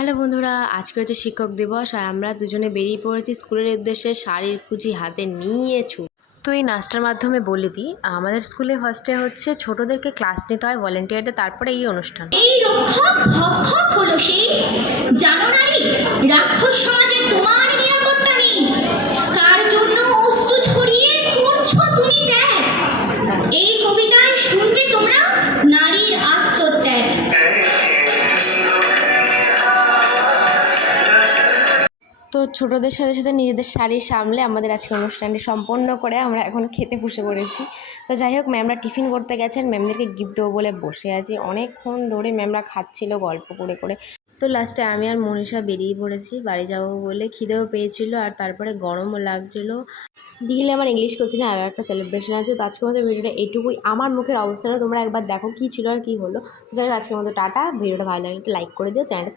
Hello বন্ধুরা, আজকে হচ্ছে শিক্ষক দিবস আর আমরা দুজনে বেরিয়ে পড়েছি স্কুলের উদ্দেশ্যে শাড়ির কুচি হাতে নিয়ে তো এই নাচটার মাধ্যমে বলে দিই, আমাদের স্কুলে ফার্স্টে হচ্ছে ছোটদেরকে ক্লাস নিতে হয় ভলেন্টিয়ারদের, তারপরে এই অনুষ্ঠান। এই রক্ষক ভক্ষক হলো সেই জানো নারী, রাক্ষস সমাজে তোমার নিরাপত্তা নেই। কার জন্য অশ্রু ছড়িয়ে করছো তুমি ত্যাগ? এই কবিতায় শুনবে তোমরা নারীর আত্মত্যাগ। তো ছোটদের সাথে সাথে নিজেদের শাড়ি সামলে আমাদের আজকে অনুষ্ঠানটি সম্পন্ন করে আমরা এখন খেতে বসে পড়েছি। তো যাই হোক, ম্যামরা টিফিন করতে গেছেন, ম্যামদেরকে গিফট দেবো বলে বসে আছি। অনেকক্ষণ ধরে ম্যামরা খাচ্ছিল গল্প করে করে। তো লাস্টে আমি আর মনীষা বেরিয়ে পড়েছি বাড়ি যাবো বলে। খিদেও পেয়েছিল আর তারপরে গরমও লাগছিলো। বিকেলে আমার ইংলিশ কোচিংয়ে আরও একটা সেলিব্রেশন আছে। তো আজকের মতো ভিডিওটা এইটুকুই। আমার মুখের অবস্থাটা তোমরা একবার দেখো কী ছিল আর কী হলো। যাই হোক, আজকের মতো টাটা। ভিডিওটা ভালো লাগলে লাইক করে দিও, চ্যানেলটা